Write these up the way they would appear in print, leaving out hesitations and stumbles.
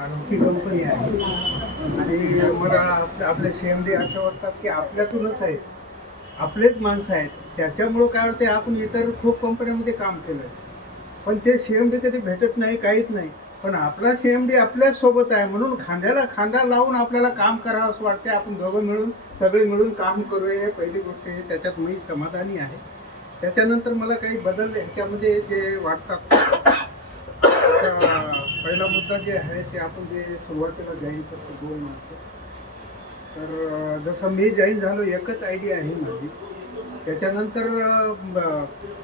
अनोखी कंपनी आहे आणि मला आपले CMD असे वाटतात की आपल्यातूनच आहेत, आपलेच माणसं आहेत. त्याच्यामुळं काय होते, आपण इतर खूप कंपन्यांमध्ये काम केलं पण ते CMD कधी भेटत नाही, काहीच नाही. पण आपला CMD आपल्याच सोबत आहे म्हणून खांद्याला खांदा लावून आपल्याला काम करावं असं वाटते. आपण दोघं मिळून सगळे मिळून काम करूया, हे पहिली गोष्ट आहे. त्याच्यात मी समाधानी आहे. त्याच्यानंतर मला काही बदल ह्याच्यामध्ये जे वाटतात. पहिला मुद्दा जे आहे ते आपण जे सुरुवातीला जॉईन करतो 2 माणसं. तर जसं मी जॉईन झालो एकच आयडिया आहे माझी. त्याच्यानंतर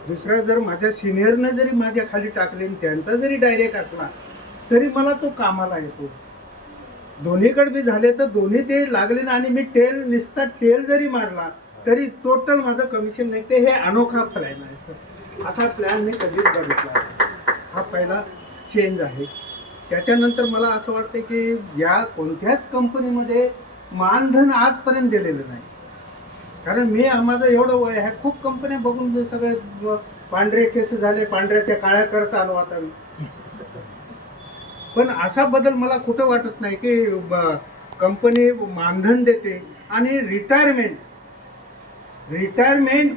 दुसरा जर माझ्या सिनियरनं जरी माझ्या खाली टाकले आणि त्यांचा जरी डायरेक्ट असला तरी मला तो कामाला येतो. दोन्हीकडे बी झाले तर दोन्ही ते लागले ना आणि मी नुसता टेल जरी मारला तरी टोटल माझं कमिशन नाही. ते हे अनोखा प्लॅन आहे सर. असा प्लॅन मी कधीच बघितला आहे. हा पहिला चेंज आहे. त्याच्यानंतर मला असं वाटतं की या कोणत्याच कंपनीमध्ये मानधन आजपर्यंत दिलेलं नाही. कारण मी माझं एवढं वय आहे, खूप कंपन्या बघून सगळे पांढरे केस झाले, पांढऱ्याच्या काळ्या करत आलो आता मी. पण असा बदल मला कुठं वाटत नाही की कंपनी मानधन देते आणि रिटायरमेंट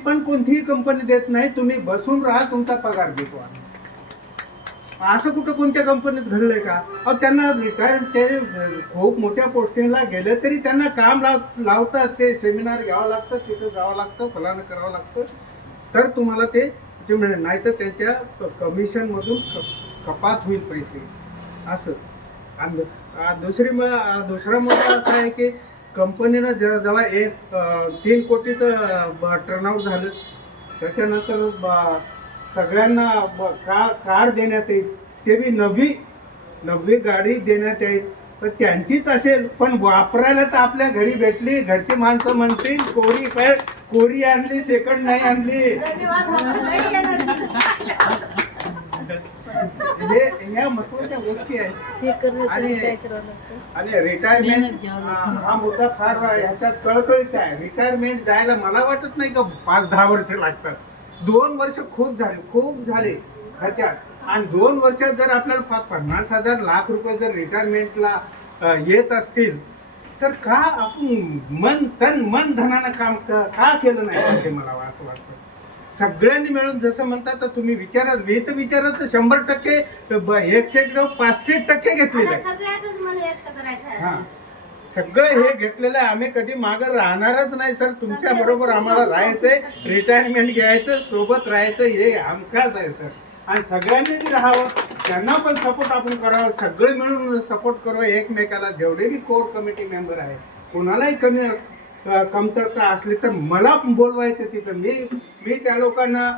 पण कोणतीही कंपनी देत नाही. तुम्ही बसून राहा, तुमचा पगार देतो आम्ही. असं कुठं कोणत्या कंपनीत घडलंय का? त्यांना ते खूप मोठ्या पोस्टिंगला गेले तरी त्यांना काम लावतात. ते सेमिनार घ्यावं लागतं, तिथं जावं लागतं, फलानं करावं लागतं, तर तुम्हाला ते मिळेल. नाही तर त्यांच्या कमिशनमधून कपात होईल पैसे असं. आणि दुसरा मुद्दा असा आहे की कंपनीनं जेव्हा 3 कोटीचं टर्नआउट झालं त्याच्यानंतर सगळ्यांना कार देण्यात येईल. ते बी नवी गाडी देण्यात येईल. तर त्यांचीच असेल पण वापरायला तर आपल्या घरी भेटली. घरची माणसं म्हणतील कोरी आणली, सेकंड नाही आणली. ह्या महत्वाच्या गोष्टी आहेत. आणि रिटायरमेंट हा मुद्दा फार ह्याच्यात कळकळीचा आहे. रिटायरमेंट जायला मला वाटत नाही का 5-10 वर्ष लागतात. 2 वर्ष खूप झाले ह्याच्यात. आणि 2 वर्षात जर आपल्याला 50,000 लाख रुपये जर रिटायरमेंटला येत असतील तर का आपण मन धनानं काम का केलं नाही ते मला असं वाटतं. सगळ्यांनी मिळून जसं म्हणतात तर तुम्ही विचारा, मी तर विचारत 100% 500% घेतलेलं आहे. हां, सगळं हे घेतलेलं आहे. आम्ही कधी मागं राहणारच नाही सर. तुमच्या बरोबर आम्हाला राहायचंय, रिटायरमेंट घ्यायचं, सोबत राहायचं, हे हमखास आहे सर. आणि सगळ्यांनी बी राहावं, त्यांना पण सपोर्ट आपण करावं, सगळे मिळून सपोर्ट करावं एकमेकाला. जेवढे बी कोर कमिटी मेंबर आहे कोणालाही कमतरता असली तर मला बोलवायचं तिथं. मी त्या लोकांना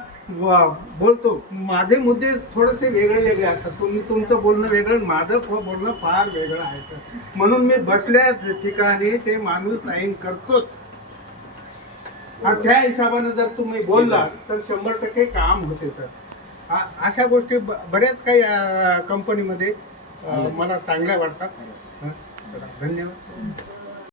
बोलतो. माझे मुद्दे थोडेसे वेगळे असतात. तुमचं बोलणं वेगळं, माझं बोलणं फार वेगळं आहे सर. म्हणून मी बसल्याच ठिकाणी ते माणूस साईन करतोच. त्या हिशोबानं जर तुम्ही बोलला तर 100% काम होते सर. अशा गोष्टी बऱ्याच काही कंपनीमध्ये मला चांगल्या वाटतात. धन्यवाद.